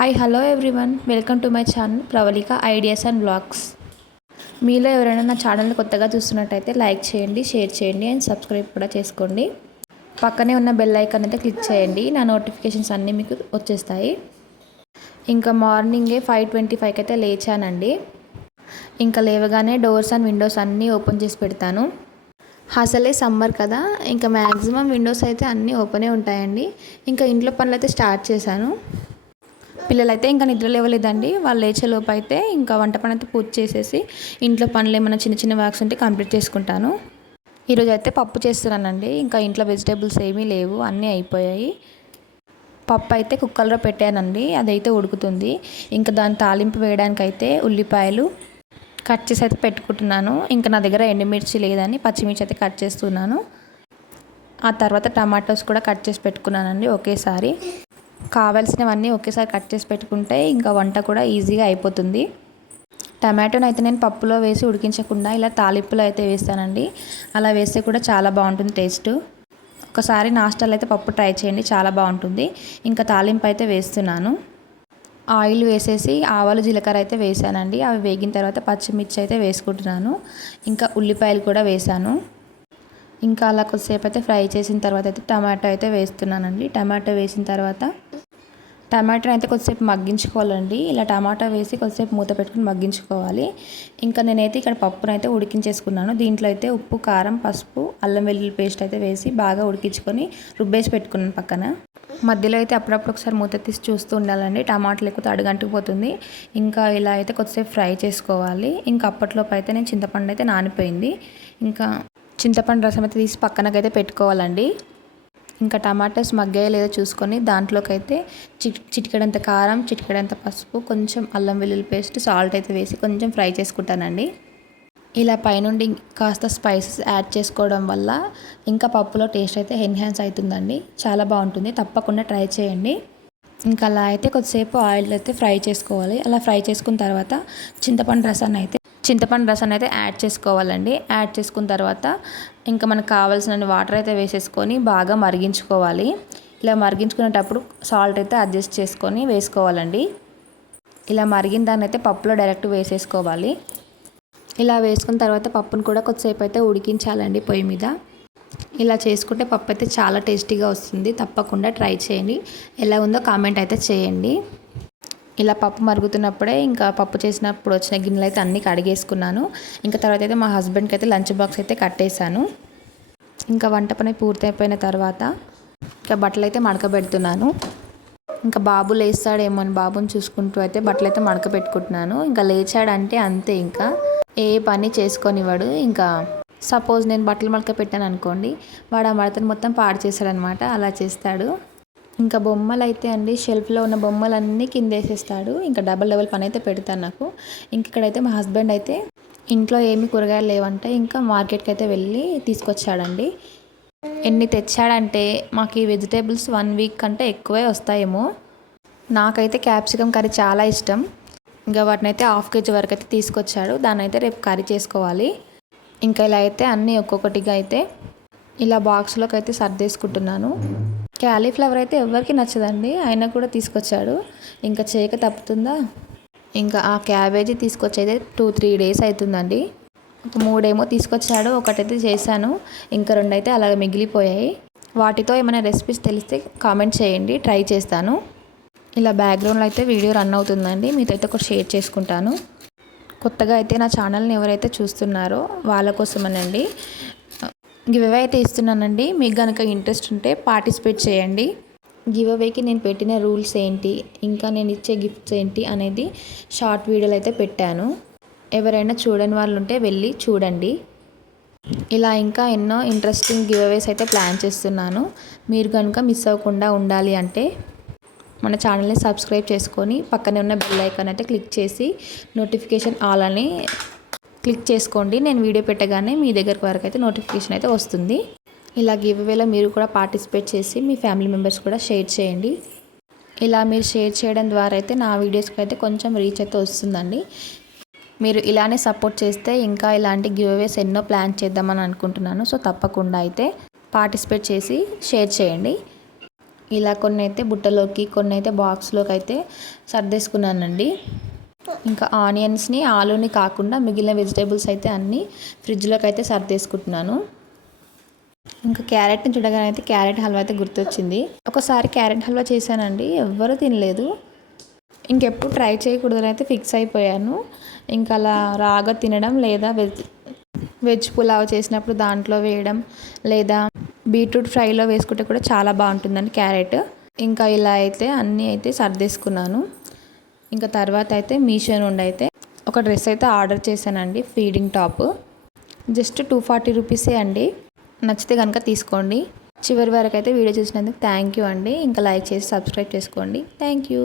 Hi hello everyone, welcome to my channel Pravallika ideas and blogs. మీలో ఎవరైనా నా ఛానల్ని కొత్తగా చూస్తున్నట్టయితే లైక్ చేయండి, షేర్ చేయండి అండ్ సబ్స్క్రైబ్ కూడా చేసుకోండి. పక్కనే ఉన్న బెల్ ఐకాన్ అయితే క్లిక్ చేయండి. నా నోటిఫికేషన్స్ అన్నీ మీకు వచ్చేస్తాయి. ఇంకా మార్నింగే 5:25కి అయితే లేచానండి. ఇంకా లేవగానే డోర్స్ అండ్ విండోస్ అన్నీ ఓపెన్ చేసి పెడతాను. అసలే సమ్మర్ కదా, ఇంకా మ్యాక్సిమం విండోస్ అయితే అన్నీ ఓపెనే ఉంటాయండి. ఇంకా ఇంట్లో పనులు అయితే స్టార్ట్ చేశాను. పిల్లలైతే ఇంకా నిద్ర లేవలేదండి. వాళ్ళు లేచేలోపు అయితే ఇంకా వంట పని అయితే పూర్తి చేసేసి ఇంట్లో పనులు ఏమైనా చిన్న చిన్న వర్క్స్ ఉంటే కంప్లీట్ చేసుకుంటాను. ఈరోజు అయితే పప్పు చేస్తున్నానండి. ఇంకా ఇంట్లో వెజిటేబుల్స్ ఏమీ లేవు, అన్నీ అయిపోయాయి. పప్పు అయితే కుక్కర్లో పెట్టానండి, అదైతే ఉడుకుతుంది. ఇంకా దాని తాలింపు వేయడానికి అయితే ఉల్లిపాయలు కట్ చేసి అయితే పెట్టుకుంటున్నాను. ఇంకా నా దగ్గర ఎండుమిర్చి లేదని పచ్చిమిర్చి అయితే కట్ చేస్తున్నాను. ఆ తర్వాత టమాటోస్ కూడా కట్ చేసి పెట్టుకున్నానండి. ఒకేసారి కావాల్సినవన్నీ ఒకేసారి కట్ చేసి పెట్టుకుంటే ఇంకా వంట కూడా ఈజీగా అయిపోతుంది. టమాటోని అయితే నేను పప్పులో వేసి ఉడికించకుండా ఇలా తాలింపులో అయితే వేస్తానండి. అలా వేస్తే కూడా చాలా బాగుంటుంది టేస్ట్. ఒకసారి నాస్టాలో అయితే పప్పు ట్రై చేయండి, చాలా బాగుంటుంది. ఇంకా తాలింపు అయితే వేస్తున్నాను. ఆయిల్ వేసేసి ఆవాలు జీలకర్ర అయితే వేసానండి. అవి వేగిన తర్వాత పచ్చిమిర్చి అయితే వేసుకుంటున్నాను. ఇంకా ఉల్లిపాయలు కూడా వేసాను. ఇంకా అలా కొద్దిసేపు అయితే ఫ్రై చేసిన తర్వాత అయితే టమాటో అయితే వేస్తున్నానండి. టమాటో వేసిన తర్వాత టమాటోని అయితే కొద్దిసేపు మగ్గించుకోవాలండి. ఇలా టమాటో వేసి కొద్దిసేపు మూత పెట్టుకుని మగ్గించుకోవాలి. ఇంకా నేనైతే ఇక్కడ పప్పును అయితే ఉడికించేసుకున్నాను. దీంట్లో అయితే ఉప్పు, కారం, పసుపు, అల్లం వెల్లుల్లి పేస్ట్ అయితే వేసి బాగా ఉడికించుకొని రుబ్బేసి పెట్టుకున్నాను పక్కన. మధ్యలో అయితే అప్పుడప్పుడు ఒకసారి మూత తీసి చూస్తూ ఉండాలండి, టమాటా లేకపోతే అడుగంటుకుపోతుంది. ఇంకా ఇలా అయితే కొద్దిసేపు ఫ్రై చేసుకోవాలి. ఇంకా అప్పట్లోపు అయితే నేను చింతపండు అయితే నానిపోయింది. ఇంకా చింతపండు రసం అయితే తీసి పక్కనకైతే పెట్టుకోవాలండి. ఇంకా టమాటాస్ మగ్గాయో లేదో చూసుకొని దాంట్లోకి అయితే చిటికెడంత కారం, చిటికెడంత పసుపు, కొంచెం అల్లం వెల్లుల్లి పేస్ట్, సాల్ట్ అయితే వేసి కొంచెం ఫ్రై చేసుకుంటానండి. ఇలా పైనుండి కాస్త స్పైసెస్ యాడ్ చేసుకోవడం వల్ల ఇంకా పప్పులో టేస్ట్ అయితే ఎన్హాన్స్ అవుతుందండి. చాలా బాగుంటుంది, తప్పకుండా ట్రై చేయండి. ఇంకా అలా అయితే కొద్దిసేపు ఆయిల్ అయితే ఫ్రై చేసుకోవాలి. అలా ఫ్రై చేసుకున్న తర్వాత చింతపండు రసాన్ని అయితే యాడ్ చేసుకోవాలండి. యాడ్ చేసుకున్న తర్వాత ఇంకా మనకు కావాల్సిన వాటర్ అయితే వేసేసుకొని బాగా మరిగించుకోవాలి. ఇలా మరిగించుకునేటప్పుడు సాల్ట్ అయితే అడ్జస్ట్ చేసుకొని వేసుకోవాలండి. ఇలా మరిగిన దాన్ని అయితే పప్పులో డైరెక్ట్ వేసేసుకోవాలి. ఇలా వేసుకున్న తర్వాత పప్పును కూడా కొద్దిసేపు అయితే ఉడికించాలండి పొయ్యి మీద. ఇలా చేసుకుంటే పప్పు అయితే చాలా టేస్టీగా వస్తుంది. తప్పకుండా ట్రై చేయండి. ఎలా ఉందో కామెంట్ అయితే చేయండి. ఇలా పప్పు మరుగుతున్నప్పుడే ఇంకా పప్పు చేసినప్పుడు వచ్చిన గిన్నెలు అయితే అన్నీ కడిగేసుకున్నాను. ఇంకా తర్వాత అయితే మా హస్బెండ్కి అయితే లంచ్ బాక్స్ అయితే కట్టేశాను. ఇంకా వంట పని పూర్తయిపోయిన తర్వాత ఇంకా బట్టలు అయితే మడకబెడుతున్నాను. ఇంకా బాబు లేస్తాడేమో అని బాబుని చూసుకుంటూ అయితే బట్టలు అయితే మడక పెట్టుకుంటున్నాను. ఇంకా లేచాడంటే అంతే, ఇంకా ఏ పని చేసుకొనివాడు. ఇంకా సపోజ్ నేను బట్టలు మడక పెట్టాను అనుకోండి, వాడు ఆ మడతను మొత్తం పాడు చేస్తాడనమాట. అలా చేస్తాడు. ఇంకా బొమ్మలు అయితే అండి, షెల్ఫ్లో ఉన్న బొమ్మలన్నీ కింద వేసేస్తాడు. ఇంకా డబల్ పని అయితే పెడతాను నాకు. ఇంక ఇక్కడైతే మా హస్బెండ్ అయితే ఇంట్లో ఏమి కూరగాయలు లేవంటే ఇంకా మార్కెట్కి అయితే వెళ్ళి తీసుకొచ్చాడండి. ఎన్ని తెచ్చాడంటే మాకు ఈ వెజిటేబుల్స్ 1 వీక్ కంటే ఎక్కువే వస్తాయేమో. నాకైతే క్యాప్సికమ్ కర్రీ చాలా ఇష్టం. ఇంకా వాటిని అయితే 1/2 kg వరకు అయితే తీసుకొచ్చాడు. దాన్ని అయితే రేపు కర్రీ చేసుకోవాలి. ఇంకా ఇలా అయితే అన్నీ ఒక్కొక్కటిగా అయితే ఇలా బాక్స్లోకి అయితే సర్దేసుకుంటున్నాను. క్యాలీఫ్లవర్ అయితే ఎవరికి నచ్చదండి, అయినా కూడా తీసుకొచ్చాడు. ఇంకా చేయక తప్పుతుందా. ఇంకా ఆ క్యాబేజీ తీసుకొచ్చేది 2-3 డేస్ అవుతుందండి. 3 తీసుకొచ్చాడు, ఒకటైతే చేశాను, ఇంకా 2 అయితే అలాగ మిగిలిపోయాయి. వాటితో ఏమైనా రెసిపీస్ తెలిస్తే కామెంట్ చేయండి, ట్రై చేస్తాను. ఇలా బ్యాక్గ్రౌండ్లో అయితే వీడియో రన్ అవుతుందండి, మీతో అయితే ఒకటి షేర్ చేసుకుంటాను. కొత్తగా అయితే నా ఛానల్ని ఎవరైతే చూస్తున్నారో వాళ్ళ కోసమేనండి గివ్ అవే అయితే ఇస్తున్నానండి. మీకు కనుక ఇంట్రెస్ట్ ఉంటే పార్టిసిపేట్ చేయండి. గివ్ అవేకి నేను పెట్టిన రూల్స్ ఏంటి, ఇంకా నేను ఇచ్చే గిఫ్ట్స్ ఏంటి అనేది షార్ట్ వీడియోలు అయితే పెట్టాను. ఎవరైనా చూడని వాళ్ళు ఉంటే వెళ్ళి చూడండి. ఇలా ఇంకా ఎన్నో ఇంట్రెస్టింగ్ గివ్ అవేస్ అయితే ప్లాన్ చేస్తున్నాను. మీరు కనుక మిస్ అవ్వకుండా ఉండాలి అంటే మన ఛానల్ని సబ్స్క్రైబ్ చేసుకొని పక్కనే ఉన్న బెల్ ఐకాన్ అయితే క్లిక్ చేసి నోటిఫికేషన్ ఆల్ అని క్లిక్ చేసుకోండి. నేను వీడియో పెట్టగానే మీ దగ్గరకు వరకు అయితే నోటిఫికేషన్ అయితే వస్తుంది. ఇలా గివ్ అవేలో మీరు కూడా పార్టిసిపేట్ చేసి మీ ఫ్యామిలీ మెంబర్స్ కూడా షేర్ చేయండి. ఇలా మీరు షేర్ చేయడం ద్వారా అయితే నా వీడియోస్కి అయితే కొంచెం రీచ్ అయితే వస్తుందండి. మీరు ఇలానే సపోర్ట్ చేస్తే ఇంకా ఇలాంటి గివ్ అవేస్ ఎన్నో ప్లాన్ చేద్దామని అనుకుంటున్నాను. సో తప్పకుండా అయితే పార్టిసిపేట్ చేసి షేర్ చేయండి. ఇలా కొన్ని అయితే బుట్టలోకి, కొన్ని అయితే బాక్స్లోకి అయితే సర్దేసుకున్నానండి. ఇంకా ఆనియన్స్ని, ఆలూని కాకుండా మిగిలిన వెజిటేబుల్స్ అయితే అన్నీ ఫ్రిడ్జ్లోకి అయితే సర్దేసుకుంటున్నాను. ఇంకా క్యారెట్ని చూడగానే అయితే క్యారెట్ హల్వా అయితే గుర్తొచ్చింది. ఒకసారి క్యారెట్ హల్వా చేశానండి, ఎవ్వరూ తినలేదు. ఇంకెప్పుడు ట్రై చేయకూడదని అయితే ఫిక్స్ అయిపోయాను. ఇంకా అలా రాగా తినడం, లేదా వెజ్ పులావ్ చేసినప్పుడు దాంట్లో వేయడం, లేదా బీట్రూట్ ఫ్రైలో వేసుకుంటే కూడా చాలా బాగుంటుందండి క్యారెట్. ఇంకా ఇలా అయితే అన్నీ అయితే సర్దేసుకున్నాను. ఇంకా తర్వాత అయితే మీషో నుండి అయితే ఒక డ్రెస్ అయితే ఆర్డర్ చేశానండి, ఫీడింగ్ టాప్. జస్ట్ 240 రూపీసే అండి. నచ్చితే కనుక తీసుకోండి. చివరి వరకు అయితే వీడియో చూసినందుకు థ్యాంక్ యూ అండి. ఇంకా లైక్ చేసి సబ్స్క్రైబ్ చేసుకోండి. Thank you.